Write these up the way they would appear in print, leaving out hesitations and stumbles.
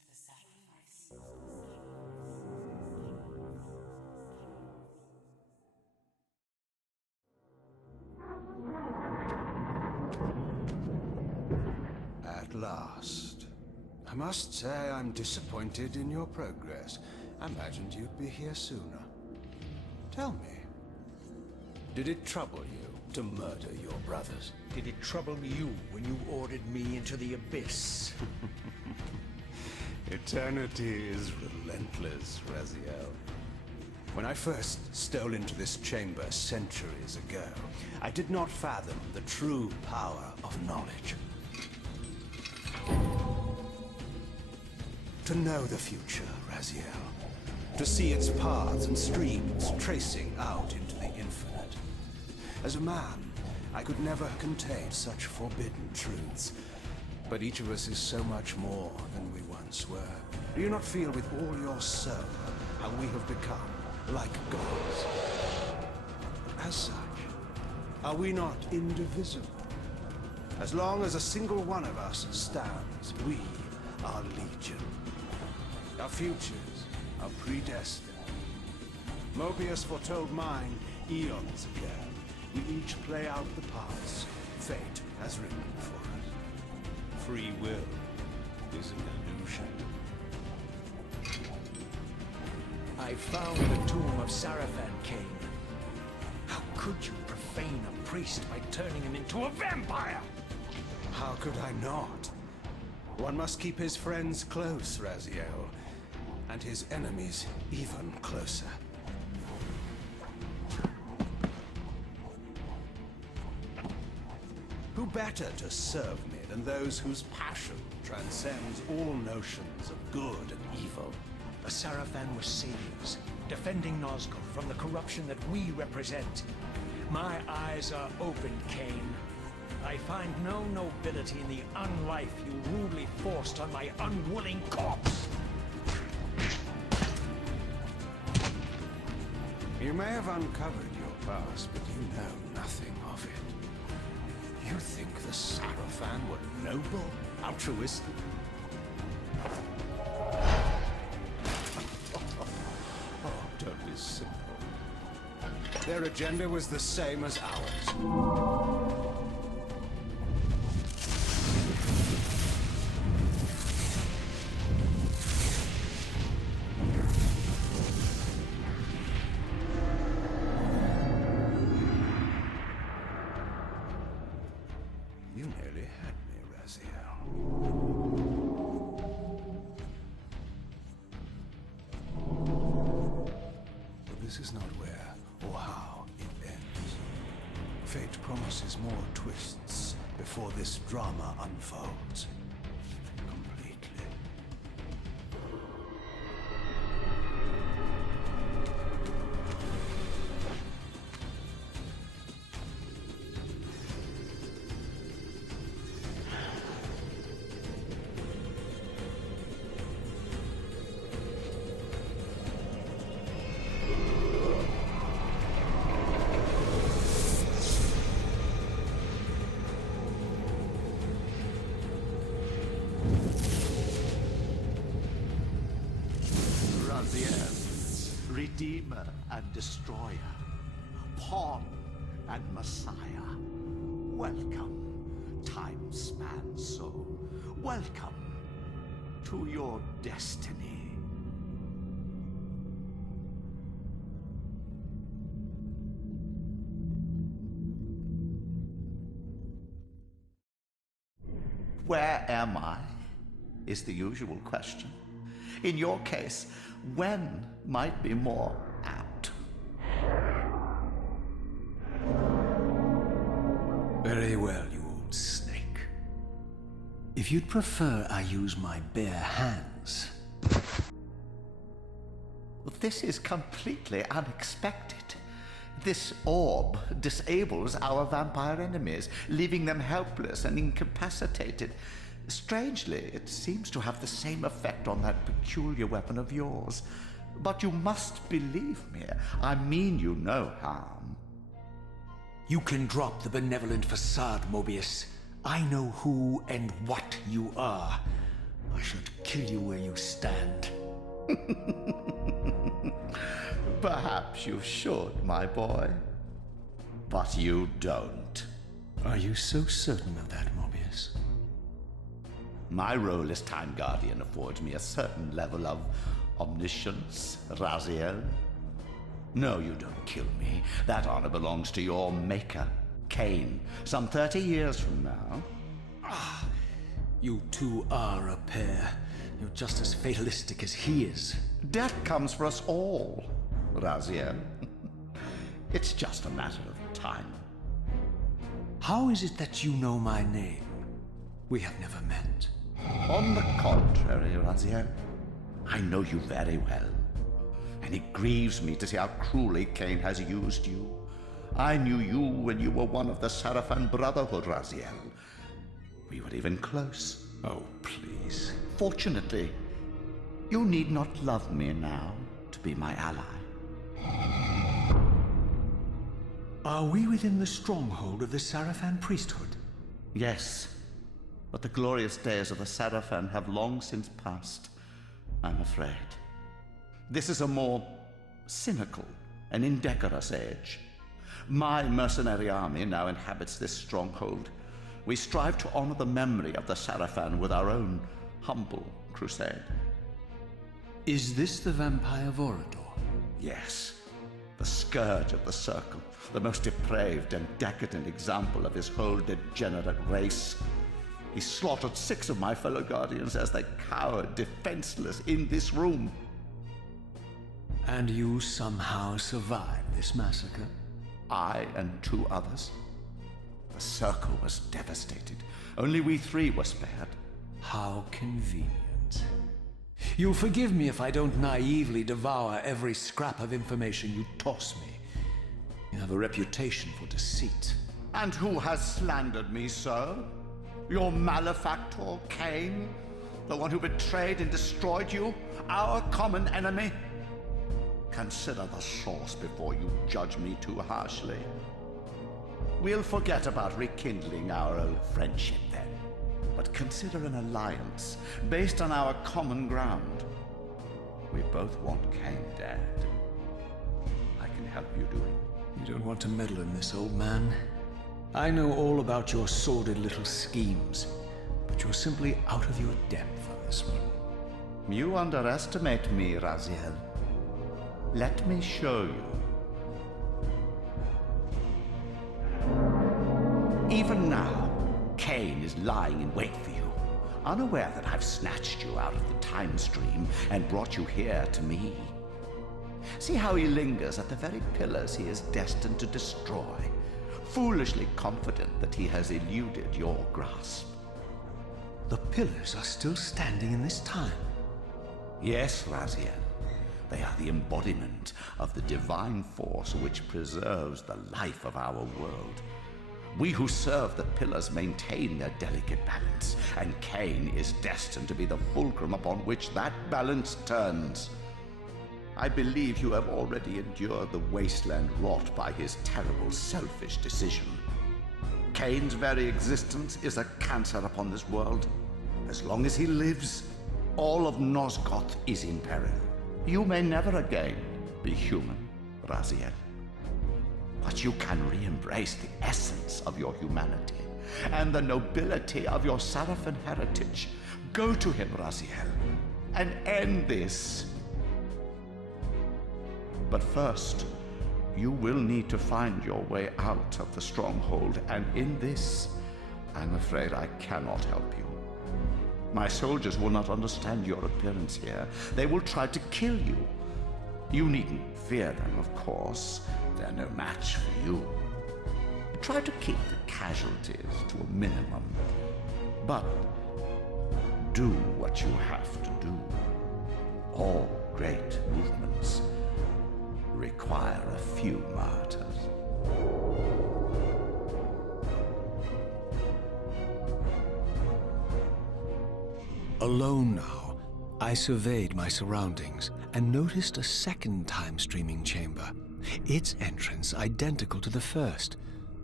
the sacrifice. At last. I must say I'm disappointed in your progress. I imagined you'd be here sooner. Tell me, did it trouble you to murder your brothers? Did it trouble you when you ordered me into the abyss? Eternity is relentless, Raziel. When I first stole into this chamber centuries ago, I did not fathom the true power of knowledge. To know the future, Raziel. To see its paths and streams tracing out into the infinite. As a man, I could never contain such forbidden truths. But each of us is so much more than we once were. Do you not feel with all your soul how we have become like gods? As such, are we not indivisible? As long as a single one of us stands, we are legion. Our futures are predestined. Mobius foretold mine eons ago. We each play out the parts fate has written for us. Free will is an illusion. I found the tomb of Sarafan, Kain. How could you profane a priest by turning him into a vampire? How could I not? One must keep his friends close, Raziel, and his enemies even closer. Who better to serve me than those whose passion transcends all notions of good and evil? The Sarafan were saviors, defending Nazgûl from the corruption that we represent. My eyes are opened, Kain. I find no nobility in the unlife you rudely forced on my unwilling corpse. You may have uncovered your past, but you know nothing of it. You think the Sarafan were noble, altruistic? Oh, don't be simple. Their agenda was the same as ours. You nearly had me, Raziel. But this is not where or how it ends. Fate promises more twists before this drama unfolds completely. Redeemer and Destroyer, Pawn and Messiah. Welcome, time-span soul. Welcome to your destiny. Where am I? Is the usual question. In your case, when might be more apt. Very well, you old snake. If you'd prefer I use my bare hands... This is completely unexpected. This orb disables our vampire enemies, leaving them helpless and incapacitated. Strangely, it seems to have the same effect on that peculiar weapon of yours. But you must believe me. I mean you no harm. You can drop the benevolent facade, Mobius. I know who and what you are. I should kill you where you stand. Perhaps you should, my boy. But you don't. Are you so certain of that, Mobius? My role as Time Guardian affords me a certain level of omniscience, Raziel. No, you don't kill me. That honor belongs to your maker, Kain, some 30 years from now. You two are a pair. You're just as fatalistic as he is. Death comes for us all, Raziel. It's just a matter of time. How is it that you know my name? We have never met. On the contrary, Raziel, I know you very well. And it grieves me to see how cruelly Kain has used you. I knew you when you were one of the Sarafan Brotherhood, Raziel. We were even close. Oh, please. Fortunately, you need not love me now to be my ally. Are we within the stronghold of the Sarafan priesthood? Yes, but the glorious days of the Sarafan have long since passed, I'm afraid. This is a more cynical and indecorous age. My mercenary army now inhabits this stronghold. We strive to honor the memory of the Sarafan with our own humble crusade. Is this the Vampire Vorador? Yes, the scourge of the Circle, the most depraved and decadent example of his whole degenerate race. He slaughtered 6 of my fellow Guardians as they cowered defenseless in this room. And you somehow survived this massacre? I and 2 others. The Circle was devastated. Only we 3 were spared. How convenient. You'll forgive me if I don't naively devour every scrap of information you toss me. You have a reputation for deceit. And who has slandered me, sir? Your malefactor, Kain? The one who betrayed and destroyed you? Our common enemy? Consider the source before you judge me too harshly. We'll forget about rekindling our old friendship then. But consider an alliance based on our common ground. We both want Kain dead. I can help you do it. You don't want to meddle in this, old man. I know all about your sordid little schemes, but you're simply out of your depth on this one. You underestimate me, Raziel. Let me show you. Even now, Kain is lying in wait for you, unaware that I've snatched you out of the time stream and brought you here to me. See how he lingers at the very pillars he is destined to destroy, foolishly confident that he has eluded your grasp. The pillars are still standing in this time. Yes, Raziel. They are the embodiment of the divine force which preserves the life of our world. We who serve the pillars maintain their delicate balance, and Kain is destined to be the fulcrum upon which that balance turns. I believe you have already endured the wasteland wrought by his terrible, selfish decision. Kain's very existence is a cancer upon this world. As long as he lives, all of Nosgoth is in peril. You may never again be human, Raziel. But you can re-embrace the essence of your humanity and the nobility of your Sarafan heritage. Go to him, Raziel, and end this. But first, you will need to find your way out of the stronghold, and in this, I'm afraid I cannot help you. My soldiers will not understand your appearance here. They will try to kill you. You needn't fear them, of course. They're no match for you. Try to keep the casualties to a minimum. But do what you have to do. All great movements require a few martyrs. Alone now, I surveyed my surroundings and noticed a second time-streaming chamber. Its entrance identical to the first,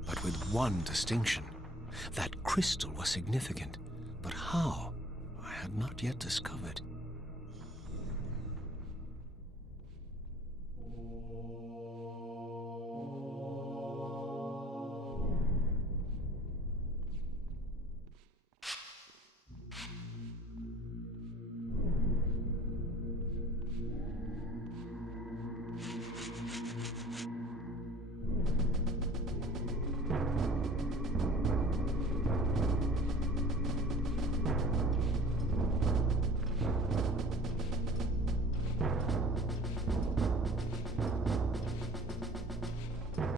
but with one distinction. That crystal was significant, but how? I had not yet discovered.